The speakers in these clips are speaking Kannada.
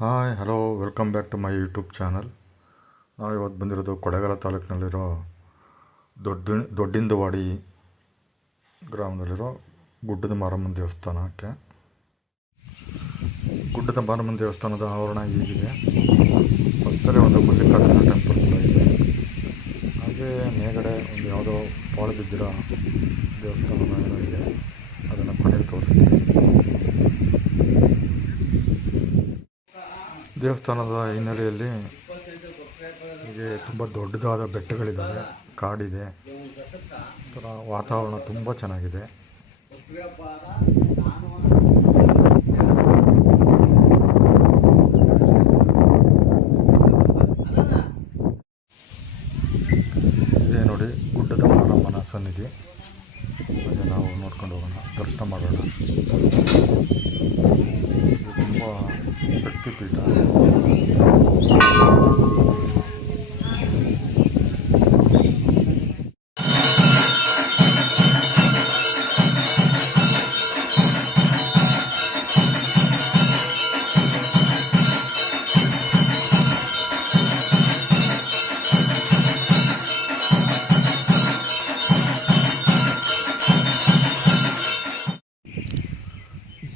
Hi hello welcome back to my YouTube channel. ನಾವು ಇವತ್ತು ಬಂದಿರೋದು ಕೊಡಗರ ತಾಲೂಕಿನಲ್ಲಿರೋ ದೊಡ್ಡಿಂದವಾಡಿ ಗ್ರಾಮದಲ್ಲಿರೋ ಗುಡ್ಡದ ಮಾರಮ್ಮನ ದೇವಸ್ಥಾನಕ್ಕೆ. ಗುಡ್ಡದ ಮಾರಮ್ಮನ ದೇವಸ್ಥಾನದ ಆವರಣ ಹೀಗಿದೆ. ಪಕ್ಕದಲ್ಲೇ ಒಂದು ಮಲ್ಲಿಕಾರ್ಜುನ ಟೆಂಪಲ್ ಕೂಡ ಇದೆ. ಹಾಗೆ ಮೇಗಡೆ ಒಂದು ಯಾವುದೋ ಪಾಳು ಬಿದ್ದಿರೋ ದೇವಸ್ಥಾನ ಏನೋ ಇದೆ, ಅದನ್ನು ಕೊನೆಗೆ ತೋರಿಸ್ತೀನಿ. ದೇವಸ್ಥಾನದ ಹಿನ್ನೆಲೆಯಲ್ಲಿ ಹೀಗೆ ತುಂಬ ದೊಡ್ಡದಾದ ಬೆಟ್ಟಗಳಿದ್ದಾವೆ, ಕಾಡಿದೆ, ಥರ ವಾತಾವರಣ ತುಂಬ ಚೆನ್ನಾಗಿದೆ. ಇದೇ ನೋಡಿ ಗುಡ್ಡದ ಮಾರಮ್ಮನ ಸನ್ನಿಧಿ. ಹಾಗೆ ನಾವು ನೋಡ್ಕೊಂಡು ಹೋಗೋಣ, ದರ್ಶನ ಮಾಡೋಣ. ಇದು ತುಂಬ ಶಕ್ತಿಪೀಠ.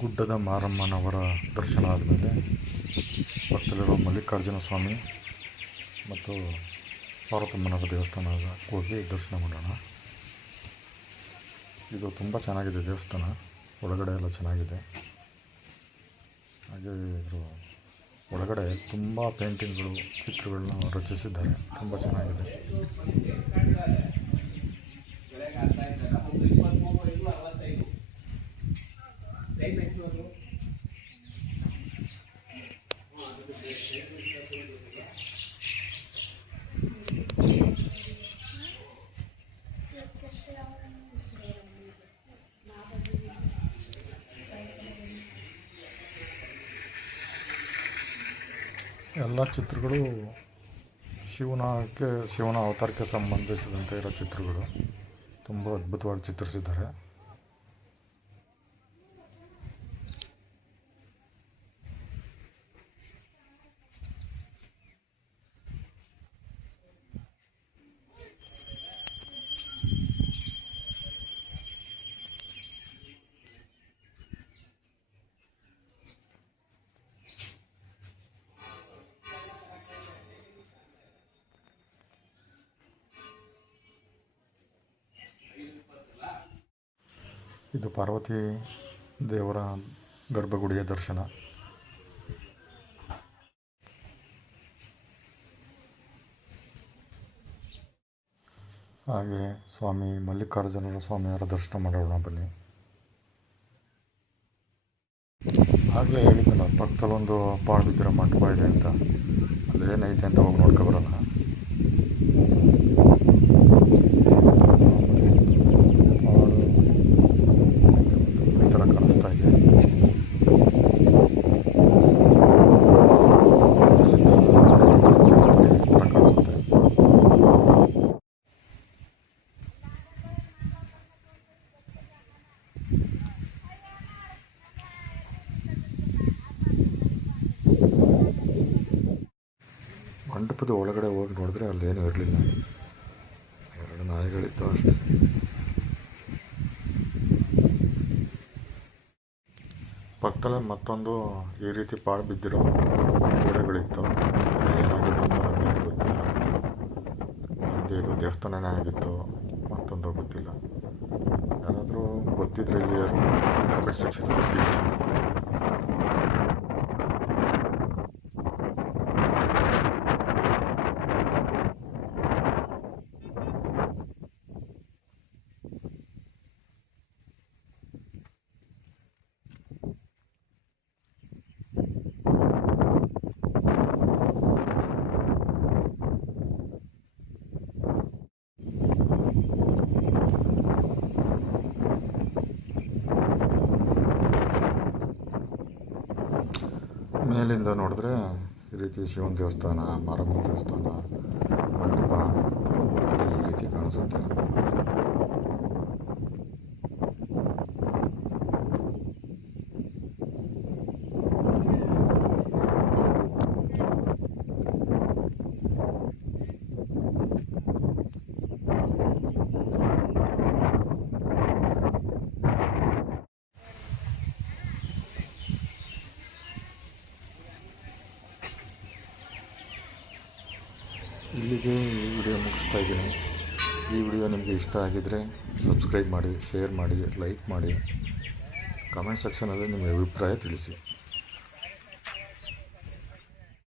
ಗುಡ್ಡದ ಮಾರಮ್ಮನವರ ದರ್ಶನ ಆದಮೇಲೆ ಪಕ್ಕದಲ್ಲಿರೋ ಮಲ್ಲಿಕಾರ್ಜುನ ಸ್ವಾಮಿ ಮತ್ತು ಪಾರ್ವತಮ್ಮನವರ ದೇವಸ್ಥಾನದ ಹೋಗಿ ದರ್ಶನ ಮಾಡೋಣ. ಇದು ತುಂಬ ಚೆನ್ನಾಗಿದೆ ದೇವಸ್ಥಾನ, ಒಳಗಡೆ ಎಲ್ಲ ಚೆನ್ನಾಗಿದೆ. ಹಾಗೆ ಇದ್ರ ಒಳಗಡೆ ತುಂಬ ಪೇಂಟಿಂಗ್ಗಳು, ಚಿತ್ರಗಳನ್ನ ರಚಿಸಿದ್ದಾರೆ, ತುಂಬ ಚೆನ್ನಾಗಿದೆ. ಎಲ್ಲ ಚಿತ್ರಗಳು ಶಿವನ ಅವತಾರಕ್ಕೆ ಸಂಬಂಧಿಸಿದಂತೆ ಇರೋ ಚಿತ್ರಗಳು, ತುಂಬ ಅದ್ಭುತವಾಗಿ ಚಿತ್ರಿಸಿದ್ದಾರೆ. ಇದು ಪಾರ್ವತಿ ದೇವರ ಗರ್ಭಗುಡಿಯ ದರ್ಶನ. ಹಾಗೆ ಸ್ವಾಮಿ ಮಲ್ಲಿಕಾರ್ಜುನರ ಸ್ವಾಮಿಯವರ ದರ್ಶನ ಮಾಡೋಣ ಬನ್ನಿ. ಆಗಲೇ ಹೇಳಿದ್ದಲ್ಲ, ಪಕ್ಕದಲ್ಲೊಂದು ಪಾಳು ಬಿದ್ದಿರೋ ಮಂಟಪ ಇದೆ ಅಂತ, ಅಲ್ಲೇನೈತೆ ಅಂತ ಹೋಗಿ ನೋಡ್ಕೊಬರೋಣ. ಮಂಟಪದ ಒಳಗಡೆ ಹೋಗಿ ನೋಡಿದ್ರೆ ಅಲ್ಲೇನೂ ಇರಲಿಲ್ಲ, 2 ನಾಯಿಗಳಿತ್ತು ಅಷ್ಟೇ. ಪಕ್ಕದಲ್ಲೇ ಮತ್ತೊಂದು ಈ ರೀತಿ ಪಾಳು ಬಿದ್ದಿರೋ ಗೋಡೆಗಳಿತ್ತು. ಏನಾಗಿತ್ತು ಅಂತ ನಮಗೇನು ಗೊತ್ತಿಲ್ಲ. ಹಿಂದೆ ಇದು ದೇವಸ್ಥಾನನೇ ಆಗಿತ್ತು, ಮತ್ತೊಂದು ಗೊತ್ತಿಲ್ಲ. ಯಾರಾದರೂ ಗೊತ್ತಿದ್ರೆ ಇಲ್ಲಿ ಕಮೆಂಟ್ ಸೆಕ್ಷನಲ್ಲಿ ತಿಳಿಸಿ. ಮೇಲಿಂದ ನೋಡಿದ್ರೆ ಈ ರೀತಿ ಶಿವನ ದೇವಸ್ಥಾನ, ಮಾರಮ್ಮನ ದೇವಸ್ಥಾನ, ಮಂಟಪ ಈ ರೀತಿ ಕಾಣಿಸುತ್ತೆ. ಇಲ್ಲಿಗೆ ಈ ವಿಡಿಯೋ ಮುಗಿಸ್ತಾ ಇದ್ದೀನಿ. ಈ ವಿಡಿಯೋ ನಿಮಗೆ ಇಷ್ಟ ಆಗಿದ್ದರೆ ಸಬ್ಸ್ಕ್ರೈಬ್ ಮಾಡಿ, ಶೇರ್ ಮಾಡಿ, ಲೈಕ್ ಮಾಡಿ, ಕಮೆಂಟ್ ಸೆಕ್ಷನಲ್ಲಿ ನಿಮ್ಮ ಅಭಿಪ್ರಾಯ ತಿಳಿಸಿ.